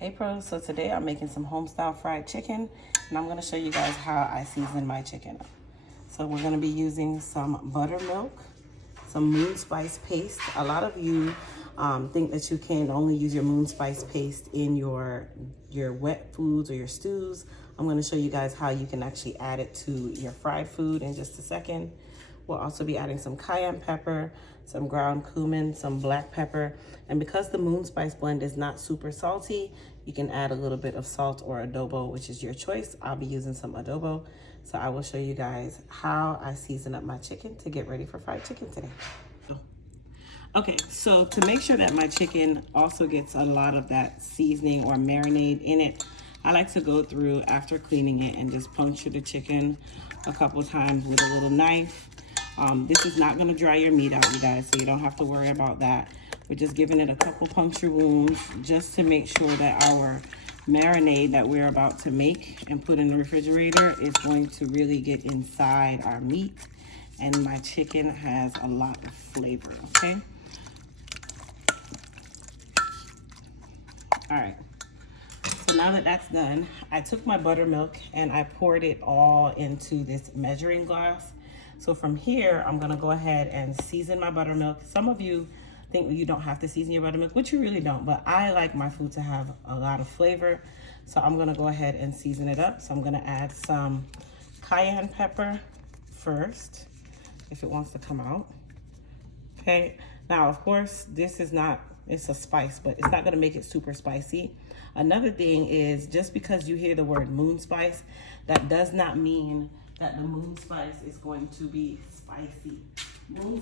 Hey pros, so today I'm making some home style fried chicken and I'm gonna show you guys how I season my chicken. So we're gonna be using some buttermilk, some moon spice paste. A lot of you think that you can only use your moon spice paste in your wet foods or your stews. I'm gonna show you guys how you can actually add it to your fried food in just a second. We'll also be adding some cayenne pepper, some ground cumin, some black pepper. And because the moon spice blend is not super salty, you can add a little bit of salt or adobo, which is your choice. I'll be using some adobo. So I will show you guys how I season up my chicken to get ready for fried chicken today. Okay, so to make sure that my chicken also gets a lot of that seasoning or marinade in it, I like to go through after cleaning it and just puncture the chicken a couple times with a little knife. This is not gonna dry your meat out, you guys, so you don't have to worry about that. We're just giving it a couple puncture wounds just to make sure that our marinade that we're about to make and put in the refrigerator is going to really get inside our meat, and my chicken has a lot of flavor, okay? All right, so now that that's done, I took my buttermilk and I poured it all into this measuring glass. So from here, I'm gonna go ahead and season my buttermilk. Some of you think you don't have to season your buttermilk, which you really don't, but I like my food to have a lot of flavor. So I'm gonna go ahead and season it up. So I'm gonna add some cayenne pepper first, if it wants to come out. Okay, now of course, this is not, it's a spice, but it's not gonna make it super spicy. Another thing is, just because you hear the word moon spice, that does not mean that the moon spice is going to be spicy. Moon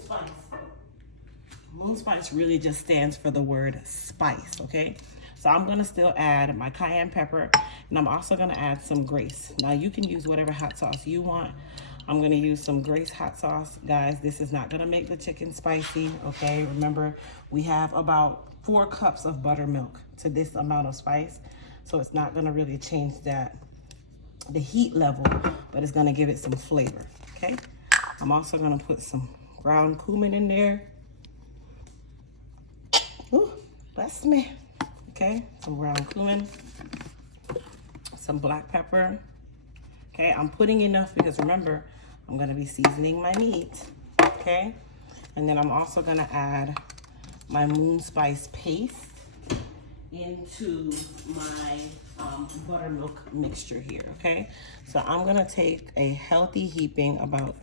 spice really just stands for the word spice, okay? So I'm gonna still add my cayenne pepper, and I'm also gonna add some Grace. Now you can use whatever hot sauce you want. I'm gonna use some Grace hot sauce. Guys, this is not gonna make the chicken spicy, okay? Remember, we have about 4 cups of buttermilk to this amount of spice, so it's not gonna really change the heat level, but it's gonna give it some flavor, okay? I'm also gonna put some ground cumin in there. Ooh, bless me. Okay, some ground cumin, some black pepper. Okay, I'm putting enough because remember, I'm gonna be seasoning my meat, okay? And then I'm also gonna add my moon spice paste into my buttermilk mixture here, okay? So I'm gonna take a healthy heaping, about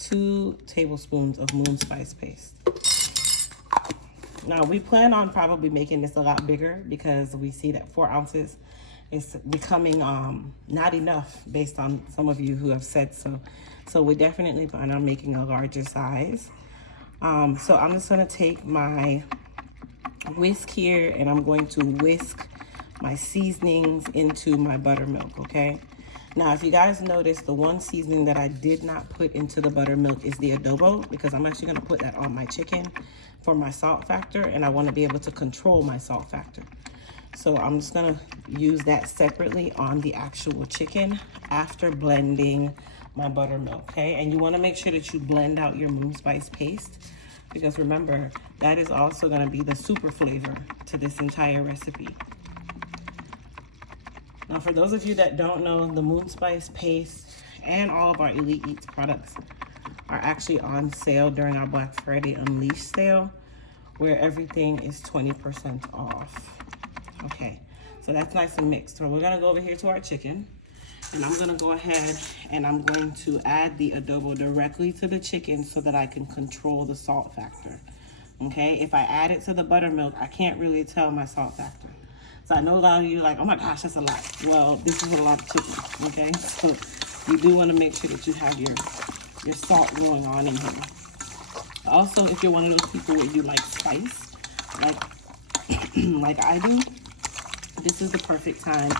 2 tablespoons of moon spice paste. Now we plan on probably making this a lot bigger because we see that 4 ounces is becoming not enough based on some of you who have said so. So we definitely plan on making a larger size. So I'm just gonna take my whisk here and I'm going to whisk my seasonings into my buttermilk, okay? Now, if you guys notice, the one seasoning that I did not put into the buttermilk is the adobo, because I'm actually gonna put that on my chicken for my salt factor, and I wanna be able to control my salt factor. So I'm just gonna use that separately on the actual chicken after blending my buttermilk, okay? And you wanna make sure that you blend out your moon spice paste, because remember, that is also gonna be the super flavor to this entire recipe. Now, for those of you that don't know, the moon spice paste and all of our Elite Eats products are actually on sale during our Black Friday Unleashed sale, where everything is 20% off. Okay, so that's nice and mixed. So we're gonna go over here to our chicken, and I'm gonna go ahead and I'm going to add the adobo directly to the chicken so that I can control the salt factor. Okay, if I add it to the buttermilk, I can't really tell my salt factor. So I know a lot of you are like, oh my gosh, that's a lot. Well, this is a lot of chicken, okay? So you do wanna make sure that you have your salt going on in here. Also, if you're one of those people where you like spice, like I do, this is the perfect time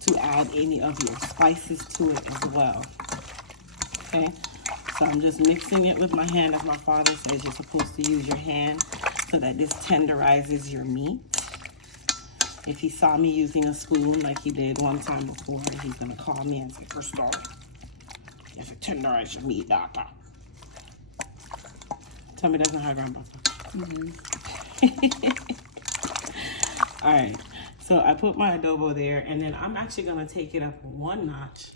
to add any of your spices to it as well, okay? So I'm just mixing it with my hand. As my father says, you're supposed to use your hand so that this tenderizes your meat. If he saw me using a spoon like he did one time before, he's gonna call me and say, first off, you have to tenderize your meat, doctor. Tell me that's not how grandpa talks. All right, So I put my adobo there, and then I'm actually gonna take it up one notch,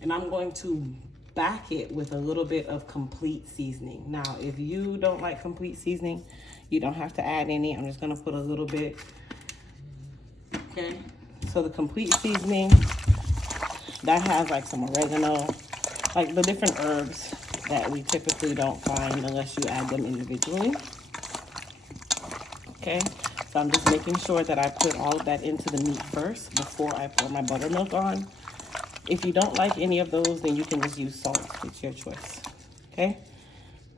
and I'm going to back it with a little bit of complete seasoning. Now, if you don't like complete seasoning, you don't have to add any. I'm just gonna put a little bit, okay? So the complete seasoning, that has like some oregano, like the different herbs that we typically don't find unless you add them individually. Okay, so I'm just making sure that I put all of that into the meat first before I pour my buttermilk on. If you don't like any of those, then you can just use salt. It's your choice. Okay,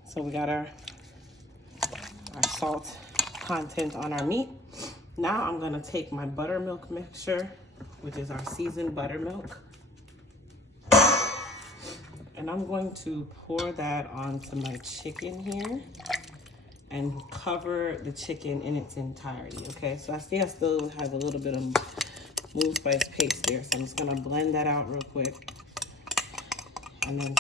so we got our salt content on our meat. Now I'm gonna take my buttermilk mixture, which is our seasoned buttermilk, and I'm going to pour that onto my chicken here and cover the chicken in its entirety. Okay, so I see I still have a little bit of Moon Spice paste there, so I'm just gonna blend that out real quick and then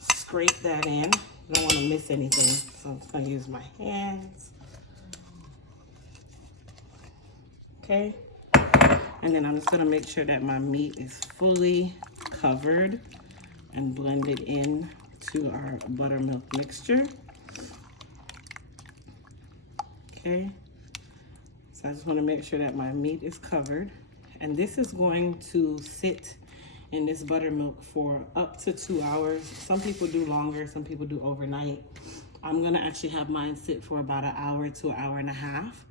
scrape that in. I don't want to miss anything, so I'm just gonna use my hands. Okay, and then I'm just gonna make sure that my meat is fully covered and blended in to our buttermilk mixture. Okay, so I just want to make sure that my meat is covered, and this is going to sit in this buttermilk for up to 2 hours. Some people do longer, some people do overnight. I'm gonna actually have mine sit for about an hour to an hour and a half,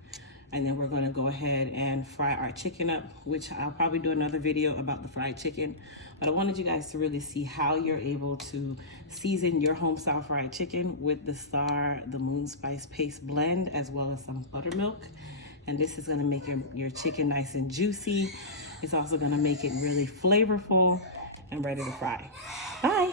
and then we're gonna go ahead and fry our chicken up, which I'll probably do another video about the fried chicken. But I wanted you guys to really see how you're able to season your home style fried chicken with the Moon Spice paste blend, as well as some buttermilk. And this is gonna make your chicken nice and juicy. It's also gonna make it really flavorful and ready to fry. Bye.